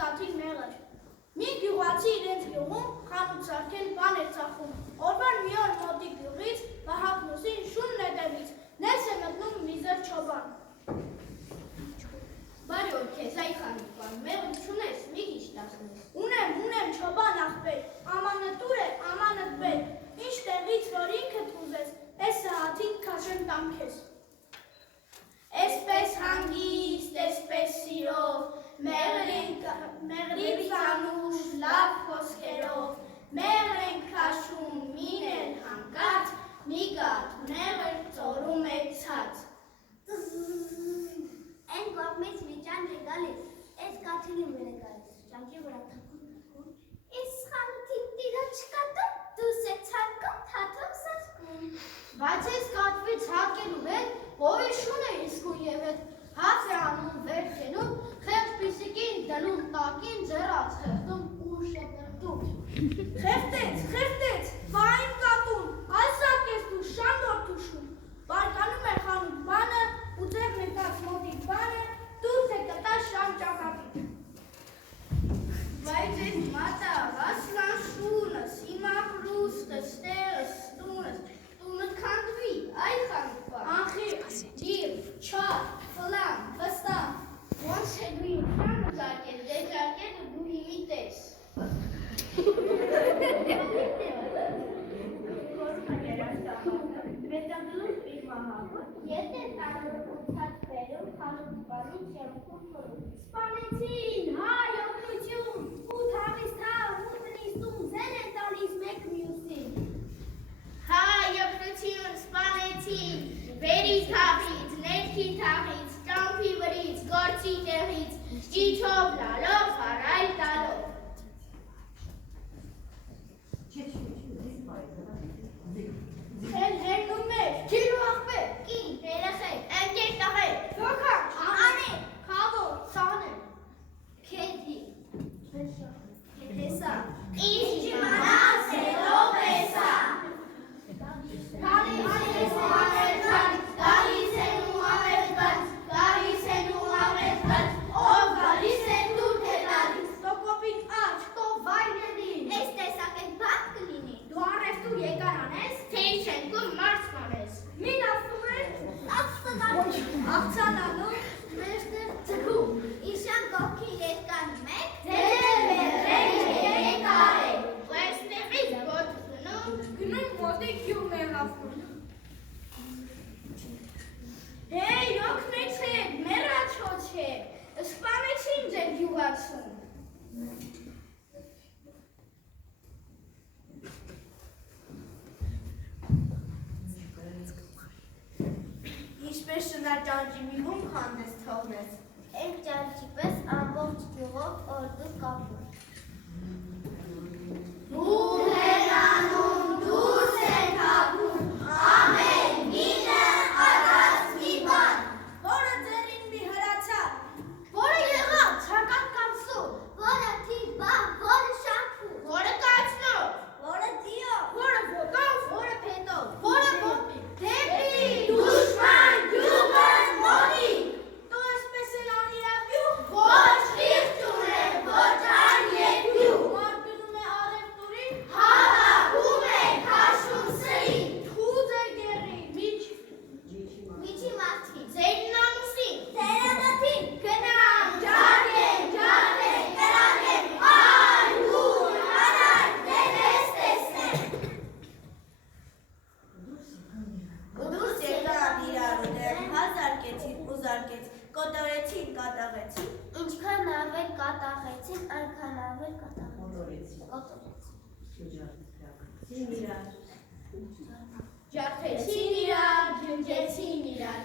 կաթիլ մեղր։ Մի գյուղացի իրենց գյուղում խանութ սարքել բան էր ծախում։ Օրվան մի օր մոտի գյուղից Վահագնոսին շուն նետելից ներս է մտնում մի զր չոբան։ Բարի օր քեզ, այ խանութ բան, մեղր չունես, մի քիչ տասնես։ Ունեմ չոբան աղբեր, ամանտուր է, ամանտ բեր, ինչ տեղից որ ինքդ ուզես, էս սահաթին քաշեմ տամ քեզ։ Էսպես հանգիստ, էսպես սիրով, մեղրի ծանուշ լավ խոսքերով, մեղր ենք քաշում մին էլ հանկած, մի կաթ մեղր ծորում է ցած։ Այն կողմից վիճան է գալիս, այս կաթիլի մեր է գալիս, ճանկի վրա թակում։ Այս խանութի տիրը չկատում, դուս է ցարկում, թաթում սասկում։ Բայց այս կատվից հարկելու հետ, ովի շուն է իսկուն և հետ, հաց է անում վերքենում, խեղջ պիսիկին դնում տակին ձեռած խեղդում ու շեպրտում։ Խեղտեց, վային կատուն, այսակ ես դու շան որդուշում, բարկանում է խանութ բանը, ու ձեր նետած մոտիկ բանը, դուս է կտա շան ճակապիտ։ Բայց ես մատա, ասլան շունս, հիմա պրուստս, տեղս, տունս, տունըտ քանդվի, այ խանութ բան։ Անխի, դիր, չար, խլամ, վստամ, Ոնց է դու իմ շանը զարկել, դե զարկել ու դու հիմի տես։ Մետագլուս իր մահակը, եթե տանուր ուծած բերում, խանութ բանից եմքում փորում։ Սպանեցին, հայ օգնություն, ու թավից թավ, ու տնիստում, ձեն են տալիս մեկ մյուսին։ Հայ օգնություն սպանեցին, վերի թաղից, ներքի թաղից, ճամփի վրից, գործի տեղից, ճիչով լալով, հարայլ տալով։ հելնում էր, քիլու աղբեր, Կին, երեխեք, ընկեր տղեր, յոքան, անե, խավոր, սանե, Քեդի, հեսա, ինչ իմանաս ելով էսա։ Գալիս են ու ամերկան, ով գալիս են դուր թե տալիս։ տոկոպիկ աչ, տով վայնելի, այս տեսակ են բատ կլինի։ դու առեստու եկար անես, Թե շենքում մարդ մանես։ մին ասում էր, Աղցնալու, աղցանալու, մեջտեղ ձգում, իշան կողքի երկան մեկ, Ու այստեղից ոտք գնում ոտիկ յում է հապում։ Հեյ, օգնեցեք, մեռաչոց է, սպանեցին ձեր գյուղացուն։ Ինչպես շնաճանճի մի հում քանդես թողնես։ Ենք ճանճի պես ամբողջ գյուղով օրդու կապում։ Դու հենանում դուրս են հագում, ամեն մինը առած մի բան։ Որը ձերին մի հրացավ, Որը եղավ, ցական կանցու, Որը թիբա, որը շամփու, որը կացնով, որը դիո, որը ոտով, որը փետով, որը ոտի, դեպի դուշման գյուղն մոտի, դու այսպես էլ անիրավյուղ, ոչ խիղճ ունեմ, ոչ ան երկյուղ, մարգնում է արևտուրին, հավաքում է քաշում սրին, թուզ է գերի, միջի մարդի, ձերին ամուսին, ծերանատին, գնամ, ջարդեն, կրակեն, այ հուն, հանար, դերես տեսնեն։ Ու դուրս եկան իրար ու դեմ, հազարկեցին ու զարկեցին, կոտորեցին, կատաղեցին, ինչքան ավել կատաղեցին, այնքան ավել կատաղեցին, կոտորեցին։ Ջարդեցին իրար, ջնջեցին իրար,